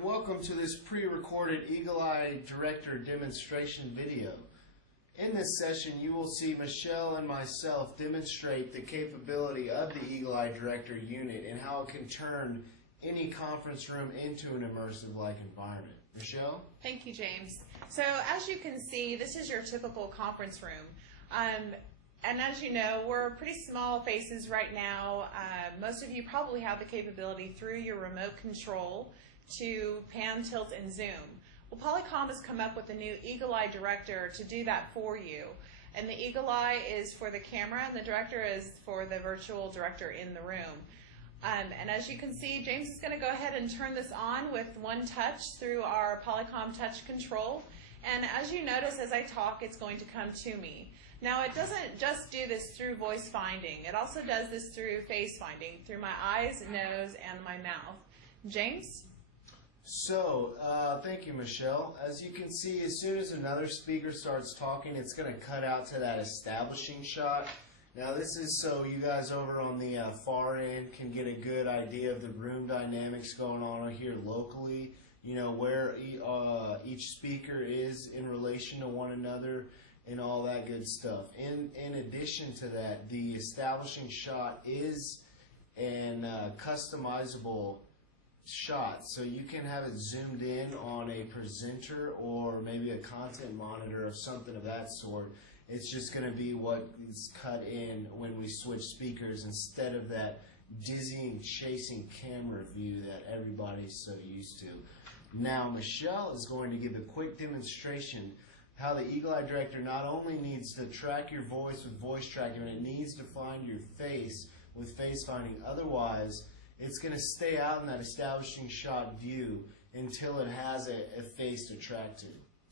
and welcome to this pre-recorded EagleEye Director demonstration video. In this session you will see Michelle and myself demonstrate the capability of the EagleEye Director unit and how it can turn any conference room into an immersive-like environment. Michelle? Thank you, James. So as you can see, this is your typical conference room. And as you know, we're pretty small faces right now. Most of you probably have the capability through your remote control to pan, tilt, and zoom. Well, Polycom has come up with a new EagleEye Director to do that for you. And the EagleEye is for the camera, and the Director is for the virtual director in the room. And as you can see, James is going to go ahead and turn this on with one touch through our Polycom touch control. And as you notice as I talk, it's going to come to me. Now, it doesn't just do this through voice finding. It also does this through face finding, through my eyes, nose, and my mouth. James? So, thank you, Michelle. As you can see, as soon as another speaker starts talking, it's going to cut out to that establishing shot. Now, this is so you guys over on the far end can get a good idea of the room dynamics going on here locally. You know, where each speaker is in relation to one another and all that good stuff. In addition to that, the establishing shot is an customizable shot, so you can have it zoomed in on a presenter or maybe a content monitor or something of that sort. It's just going to be what is cut in when we switch speakers instead of that dizzying, chasing camera view that everybody's so used to. Now, Michelle is going to give a quick demonstration how the EagleEye Director not only needs to track your voice with voice tracking, but it needs to find your face with face finding. Otherwise, it's going to stay out in that establishing shot view until it has a face to track to.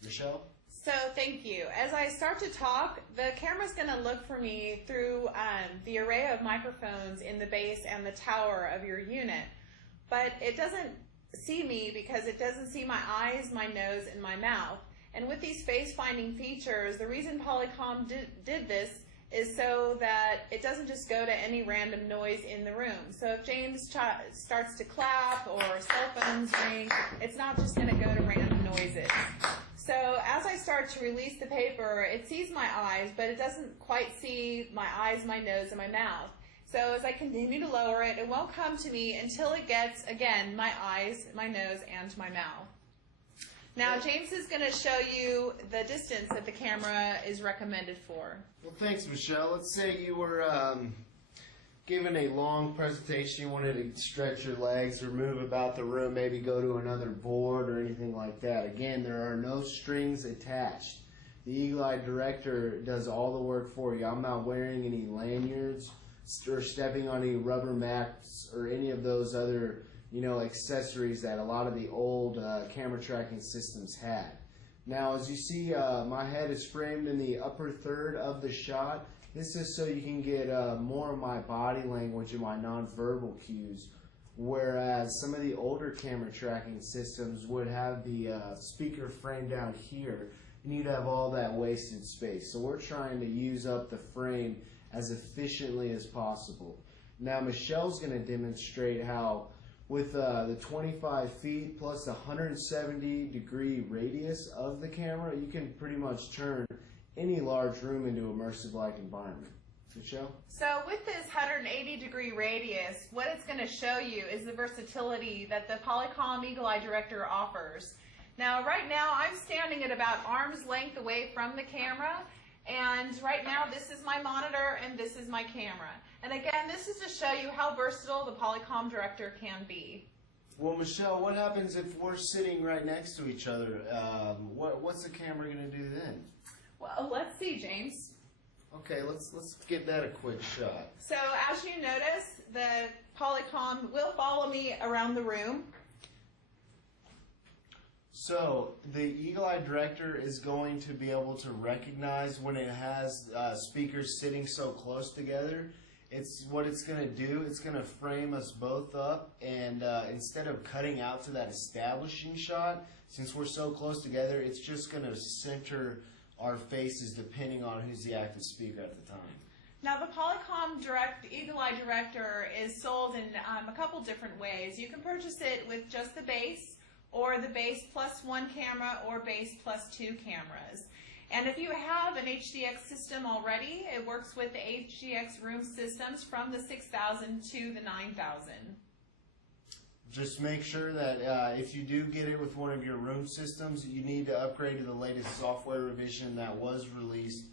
Michelle? So thank you. As I start to talk, the camera's going to look for me through the array of microphones in the base and the tower of your unit. But it doesn't see me because it doesn't see my eyes, my nose, and my mouth. And with these face-finding features, the reason Polycom did this is so that it doesn't just go to any random noise in the room. So if James starts to clap or cell phones ring, it's not just going to go to random noises. So as I start to release the paper, it sees my eyes, but it doesn't quite see my eyes, my nose, and my mouth. So as I continue to lower it, it won't come to me until it gets, again, my eyes, my nose, and my mouth. Now, James is going to show you the distance that the camera is recommended for. Well, thanks, Michelle. Let's say you were given a long presentation, you wanted to stretch your legs or move about the room, maybe go to another board or anything like that. Again, there are no strings attached. The EagleEye Director does all the work for you. I'm not wearing any lanyards or stepping on any rubber mats or any of those other accessories that a lot of the old camera tracking systems had. Now, as you see, my head is framed in the upper third of the shot. This is so you can get more of my body language and my nonverbal cues, whereas some of the older camera tracking systems would have the speaker frame down here, and you'd have all that wasted space. So we're trying to use up the frame as efficiently as possible. Now, Michelle's going to demonstrate how with the 25 feet plus the 170-degree radius of the camera, you can pretty much turn any large room into an immersive-like environment. Michelle? So with this 180-degree radius, what it's going to show you is the versatility that the Polycom EagleEye Director offers. Now, right now, I'm standing at about arm's length away from the camera, and right now, this is my monitor and this is my camera. And again, this is to show you how versatile the Polycom Director can be. Well, Michelle, what happens if we're sitting right next to each other? What's the camera going to do then? Well, let's see, James. Okay, let's give that a quick shot. So as you notice, the Polycom will follow me around the room. So the EagleEye Director is going to be able to recognize when it has speakers sitting so close together. What it's going to do, it's going to frame us both up, and instead of cutting out to that establishing shot, since we're so close together, it's just going to center our faces depending on who's the active speaker at the time. Now, the Polycom EagleEye Director is sold in a couple different ways. You can purchase it with just the base, or the base plus 1 camera, or base plus 2 cameras. And if you have an HDX system already, it works with the HDX room systems from the 6000 to the 9000. Just make sure that if you do get it with one of your room systems, you need to upgrade to the latest software revision that was released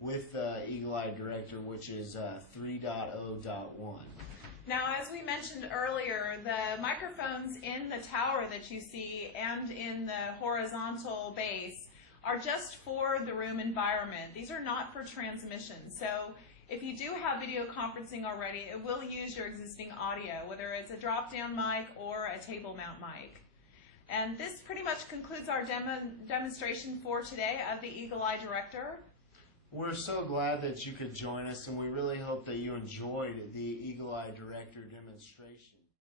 with EagleEye Director, which is 3.0.1. Now, as we mentioned earlier, the microphones in the tower that you see and in the horizontal base are just for the room environment. These are not for transmission. So if you do have video conferencing already, it will use your existing audio, whether it's a drop-down mic or a table mount mic. And this pretty much concludes our demonstration for today of the EagleEye Director. We're so glad that you could join us, and we really hope that you enjoyed the EagleEye Director demonstration.